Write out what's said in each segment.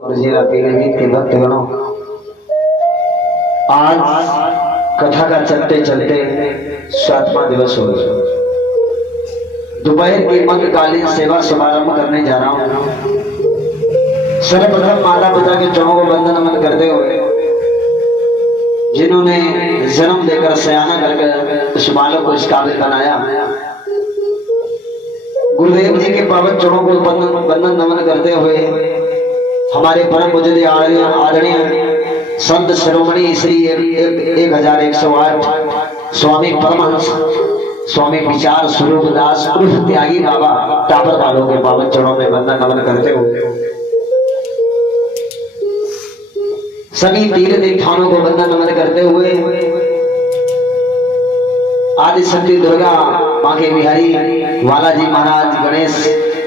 के भक्तगणों, आज कथा का चलते चलते 7वां दिवस हो गया। दोपहर की मंगलकालीन सेवा समारंभ करने जा रहा हूँ। सर्वप्रथम माता पिता के चरणों को वंदन नमन करते हुए, जिन्होंने जन्म देकर सयाना करके उस बालक को इस काबिल बनाया, गुरुदेव जी के पावन चरणों को वंदन नमन करते हुए हमारे परम पूज्य आदरणीय संत शिरोमणि श्री 1108 स्वामी परमहंस स्वामी विचार स्वरूप दास उर्फ त्यागी बाबा टापर वालों के पावन चरणों में वंदन नमन करते हुए, सभी तीर्थ स्थानों को वंदन नमन करते हुए, आदि शक्ति दुर्गा माँ के बिहारी बालाजी महाराज गणेश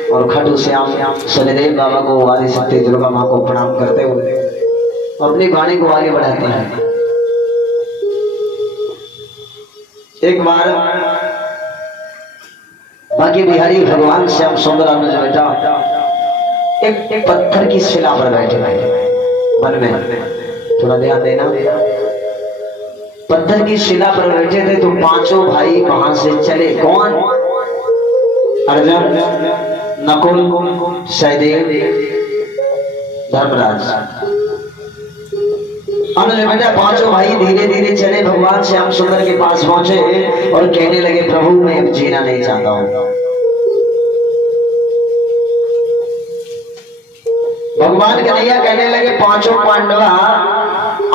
और खटू श्याम शनिदेव बाबा को, आदि शक्ति दुर्गा माँ को प्रणाम करते हुए अपनी वाणी को आगे बढ़ाते हैं। एक बार बाकी बिहारी भगवान श्याम सुंदर बेटा एक पत्थर की शिला पर बैठे मन में थोड़ा ध्यान देना। पत्थर की शिला पर बैठे थे तो पांचों भाई वहां से चले। कौन? अर्जुन, नकुल, सहदेव, धर्मराज। बेटा पांचों भाई धीरे धीरे चले, भगवान श्याम सुंदर के पास पहुंचे और कहने लगे, प्रभु मैं अब जीना नहीं चाहता हूं। भगवान कन्हैया कहने लगे, पांचों पांडवा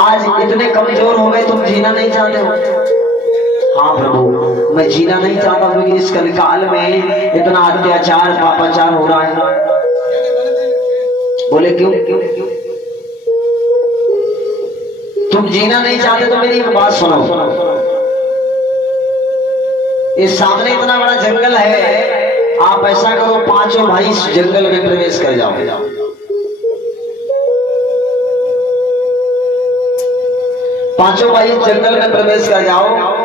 आज इतने कमजोर हो गए, तुम जीना नहीं चाहते हो? हाँ प्रभु, मैं जीना नहीं चाहता क्योंकि इस कलिकाल में इतना अत्याचार पापाचार हो रहा है। बोले क्यों? तुम जीना नहीं चाहते तो मेरी एक बात सुनो। इस सामने इतना बड़ा जंगल है, आप ऐसा करो पांचों भाई इस जंगल में प्रवेश कर जाओ। पांचों भाई जंगल में प्रवेश कर जाओ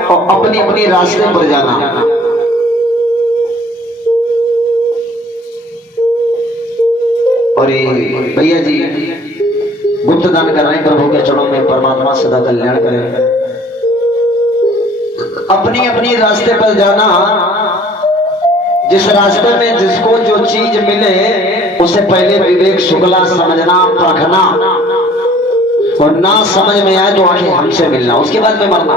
और अपनी अपनी रास्ते पर जाना। और भैया जी गुप्त दान कर रहे हैं, प्रभु के चरणों में परमात्मा सदा कल्याण करे। अपनी अपनी रास्ते पर जाना। जिस रास्ते में जिसको जो चीज मिले उसे पहले विवेक शुक्ला समझना, परखना, और ना समझ में आए तो आके हमसे मिलना, उसके बाद में मरना।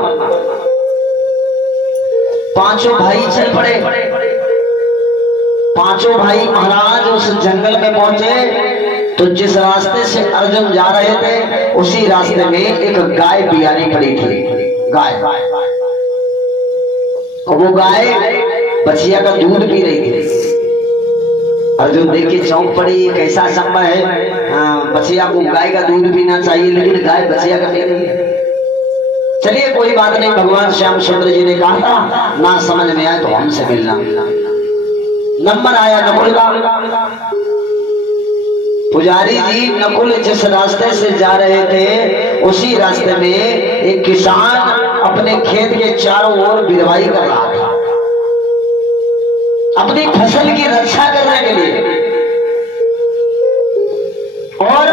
पांचों भाई चल पड़े। पांचों भाई महाराज उस जंगल में पहुंचे तो जिस रास्ते से अर्जुन जा रहे थे उसी रास्ते में एक गाय बियानी पड़ी थी। गाय, और वो गाय बछिया का दूध पी रही थी। अर्जुन देख के चौंक पड़ी, कैसा संभव है? बछिया को गाय का दूध पीना चाहिए लेकिन गाय बछिया का पी रही है। चलिए कोई बात नहीं, भगवान श्याम सुंदर जी ने कहा था ना समझ में आए तो हमसे मिलना। नंबर आया नकुल का। पुजारी जी, नकुल जिस रास्ते से जा रहे थे उसी रास्ते में एक किसान अपने खेत के चारों ओर बिरवाई कर रहा था, अपनी फसल की रक्षा करने के लिए। और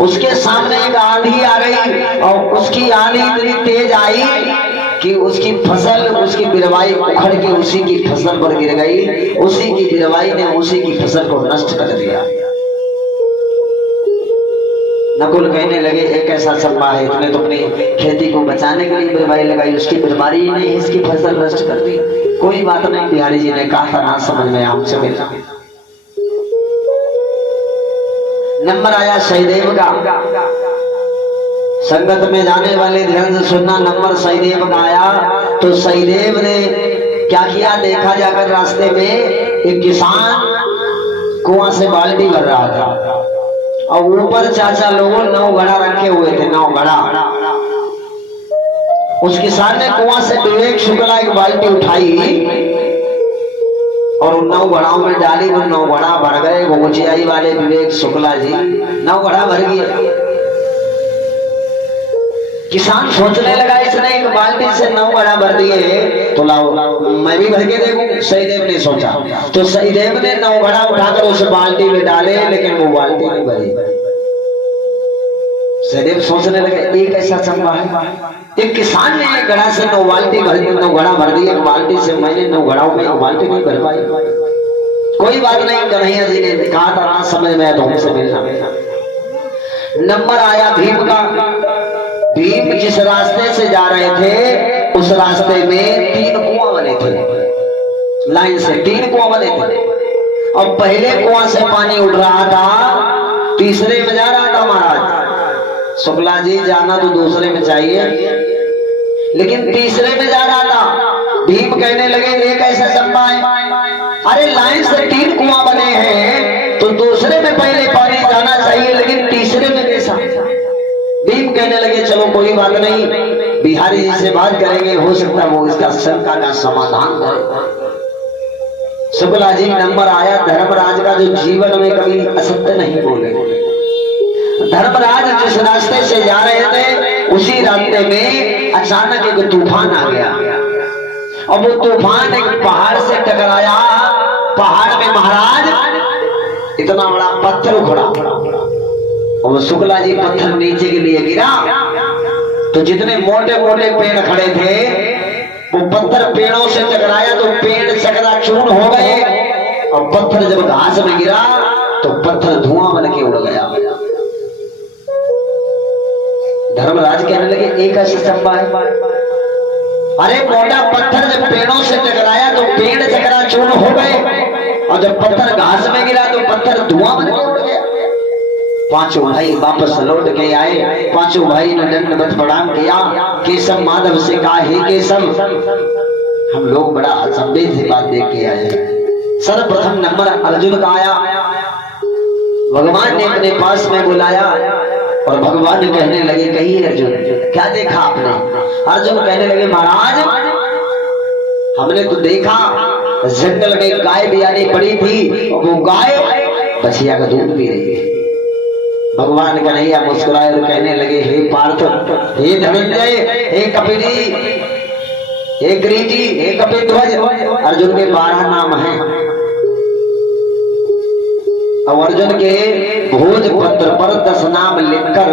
उसके सामने एक आंधी आ गई और उसकी आंधी इतनी तेज आई कि उसकी फसल, उसकी बिरवाई उखड़ के उसी की फसल पर गिर गई। उसी की बिरवाई ने उसी की फसल को नष्ट कर दिया। नकुल कहने लगे, एक ऐसा संभव है, इसने तो अपनी खेती को बचाने के लिए बिरवाई लगाई, उसकी बीमारी ही नहीं, इसकी फसल नष्ट कर दी। कोई बात नहीं, बिहारी जी ने कहा था ना समझ में हमसे मिलना। नंबर आया सहदेव का। संगत में जाने वाले ध्यान से सुनना, नंबर सहदेव का आया तो सहदेव ने क्या किया, देखा जाकर रास्ते में एक किसान कुआं से बाल्टी भर रहा था और ऊपर चाचा लोगों 9 घड़ा रखे हुए थे। 9 घड़ा। उस किसान ने कुआं से विवेक शुक्ला एक बाल्टी उठाई और उन 9 घड़ाओं में डाली। वो 9 घड़ा भर गए। वो ऊंचाई वाले विवेक शुक्ला जी 9 घड़ा भर गए। किसान सोचने लगा, इसने एक बाल्टी से 9 घड़ा भर दिए तो लाओ मैं भी भर के देखूं। सहदेव ने सोचा तो सहदेव ने 9 घड़ा उठाकर उस बाल्टी में डाले, लेकिन वो बाल्टी नहीं भरी। सहदेव सोचने लगे एक ऐसा चंबा है, एक किसान ने एक घड़ा से 9 बाल्टी भर दी, 9 घड़ा भर दी, एक बाल्टी से मैंने 9 घड़ाओं में 1 बाल्टी नहीं भर पाई। कोई बात नहीं, कन्हैया जी ने कहा था रात समय में तो हमसे मिलना। नंबर आया भीम का। भीम जिस रास्ते से जा रहे थे उस रास्ते में 3 कुआं बने थे, लाइन से 3 कुआं बने थे, और पहले कुआं से पानी उड़ रहा था, तीसरे में जा रहा था महाराज। शुक्ला जी जाना तो दूसरे में चाहिए, लेकिन तीसरे में जा रहा था। भीम कहने लगे एक ऐसा चंबा है, अरे लाइन से 3 कुआं बने हैं तो दूसरे में पहले पानी जाना चाहिए, लेकिन तीसरे में कैसा? भीम कहने लगे चलो कोई बात नहीं, बिहारी जी से बात करेंगे, हो सकता वो इसका शंका का समाधान करे। शुक्ला जी नंबर आया धर्मराज का, जो जीवन में कभी असत्य नहीं बोले। धर्मराज जिस रास्ते से जा रहे थे उसी रास्ते में अचानक एक तूफान आ गया, और वो तूफान एक पहाड़ से टकराया। पहाड़ में महाराज इतना बड़ा पत्थर उखड़ा, और शुक्ला जी पत्थर नीचे के लिए गिरा तो जितने मोटे मोटे पेड़ खड़े थे वो पत्थर पेड़ों से टकराया तो पेड़ चकनाचूर हो गए, और पत्थर जब घास में गिरा तो पत्थर धुआं बन के उड़ गया। धर्मराज कहने लगे एक ऐसा चंबा है, अरे मोटा पत्थर जब पेड़ों से टकराया तो पेड़ चकनाचूर हो गए, और जब पत्थर घास में गिरा तो पत्थर धुआं बन के उड़ गया। 5 भाई वापस लौट के आए। 5 भाई ने दंडवत प्रणाम किया। केशव माधव से कहा हे केशव, हम लोग बड़ा असंभव से बात देख के आए। सर्वप्रथम नंबर अर्जुन का आया। भगवान ने अपने पास में बुलाया और भगवान कहने लगे कहिए अर्जुन क्या देखा आपने? अर्जुन कहने लगे महाराज हमने तो देखा जंगल में गाय बियानी पड़ी थी, और वो गाय बछिया का दूध पी रही थी। भगवान कन्हैया मुस्कुराए और कहने लगे हे पार्थ, हे धनंजय, हे कपिली, हे ग्रीटी, हे कपिध्वज, अर्जुन के 12 नाम हैं। और अर्जुन के भोजपत्र पर 10 नाम लिखकर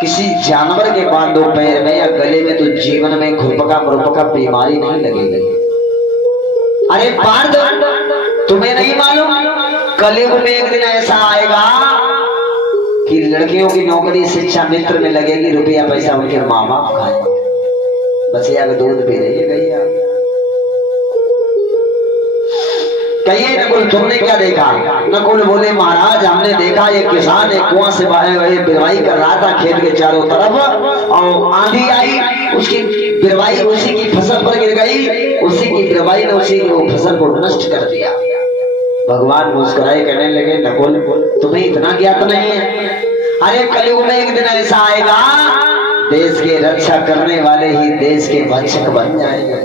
किसी जानवर के बांधो पैर में या गले में तो जीवन में खुरपका मुरपका बीमारी नहीं लगेगी। अरे पार्थ तुम्हें नहीं मालूम कलयुग में एक दिन ऐसा आएगा कि लड़कियों की नौकरी शिक्षा मित्र में लगेगी, रुपया पैसा उनके माँ बाप खाए, बछिया का दूध पी रही है गैया। कहिए नकुल तुमने क्या देखा? नकुल बोले महाराज हमने देखा ये किसान एक कुआं से बिरवाई कर रहा था खेत के चारों तरफ, और आंधी आई, उसकी बिरवाई उसी की फसल पर गिर गई, उसी की बिरवाई ने उसी की फसल को नष्ट कर दिया। भगवान मुस्कुराए कहने लगे नकुल तुम्हें इतना ज्ञात नहीं है? अरे कलयुग में एक दिन ऐसा आएगा देश की रक्षा करने वाले ही देश के भक्षक बन जाएंगे।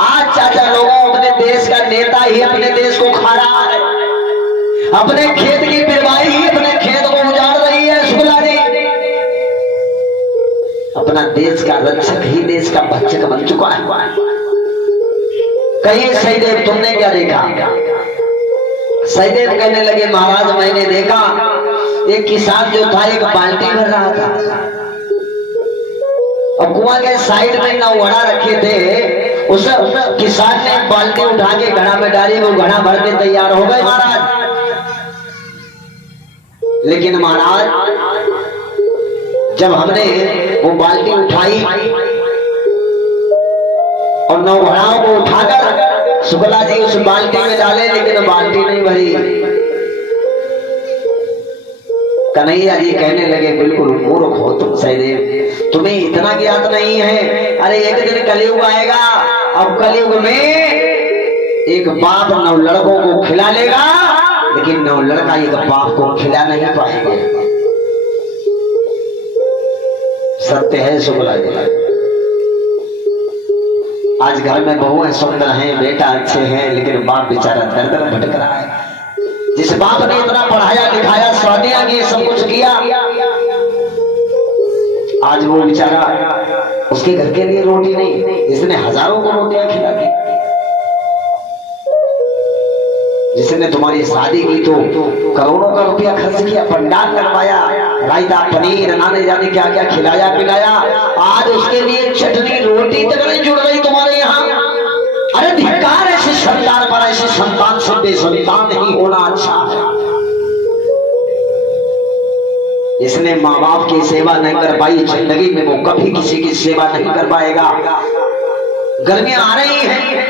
आज चाचा लोगों अपने देश का नेता ही अपने देश को खा रहा है, अपने खेत की बिरवाई ही अपने खेत को उजाड़ रही है। शुक्ला जी अपना देश का रक्षक ही देश का भक्षक बन चुका है। कहिए सहीदेव तुमने क्या देखा? सहीदेव कहने लगे महाराज मैंने देखा एक किसान जो था एक बाल्टी भर रहा था, और कुआं के साइड में 9 घड़ा रखे थे, उस किसान ने बाल्टी उठा के घड़ा में डाली, वो घड़ा भर के तैयार हो गए महाराज। लेकिन महाराज जब हमने वो बाल्टी उठाई और 9 घड़ाओं को उठाकर शुक्ला जी उस बाल्टी में डाले, लेकिन बाल्टी नहीं भरी। कन्हैया जी कहने लगे बिल्कुल मूर्ख हो तुम सहीदेव, तुम्हें इतना ज्ञात नहीं है। अरे एक दिन कलयुग आएगा, अब कलयुग में एक बाप 9 लड़कों को खिला लेगा, लेकिन 9 लड़का एक बाप को खिला नहीं पाएंगे। सत्य है शुक्ला जी। आज घर में बहुएं सुंदर हैं, बेटा अच्छे हैं, लेकिन बाप बेचारा दर दर भटक रहा है। जिस बाप ने इतना पढ़ाया लिखाया शादियां की सब कुछ किया, आज वो बेचारा उसके घर के लिए रोटी नहीं, इसने हजारों को रोटियां खिला दी। जिसने तुम्हारी शादी की तो करोड़ों का रुपया खर्च किया, पंडाल लगवाया, रायता पनीर नाने जाने क्या क्या खिलाया पिलाया, आज उसके लिए चटनी रोटी तक नहीं जुड़ रही तुम्हारे यहाँ। अरे धिक्कार ऐसे सरकार पर, ऐसे संतान से बेसंतान नहीं होना अच्छा है। जिसने माँ बाप की सेवा नहीं कर पाई जिंदगी में, वो कभी किसी की सेवा नहीं कर पाएगा। गर्मियां आ रही हैं,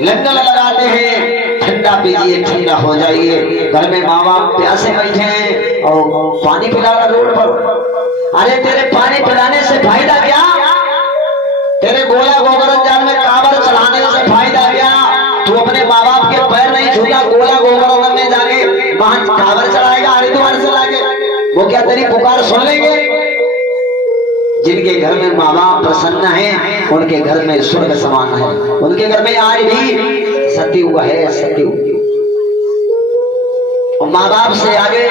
लंगर लगाते हैं, ठंडा पीजिए ठंडा हो जाइए। घर में माँ बाप प्यासे बैठे हैं और पानी पिला रहा रोड पर। अरे तेरे पानी पिलाने से फायदा क्या? तेरे गोला गोबरन जाल में काबर चढ़ाने से फायदा क्या? तू अपने माँ बाप के पैर नहीं छूता, गोला गोबरन में जाके वहां काबर चढ़ाएगा हरिद्वार से लाके, वो क्या तेरी पुकार सुन लेंगे? जिनके घर में माँ बाप प्रसन्न हैं, उनके घर में स्वर्ग समान है। उनके घर में आज भी सतयुग है, सतयुग। और माँ बाप से आगे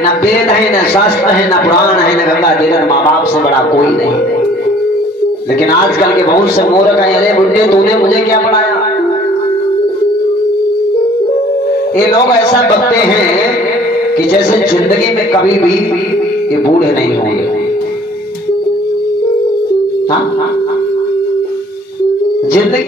न वेद है, न शास्त्र है, न पुराण है, न गंगा तीरथ। माँ बाप से बड़ा कोई नहीं। लेकिन आजकल के बहुत से मूर्ख हैं, अरे बुढ़े तूने मुझे क्या पढ़ाया। ये लोग ऐसा बकते हैं कि जैसे जिंदगी में कभी भी ये बूढ़े नहीं होंगे। हाँ, जिंदगी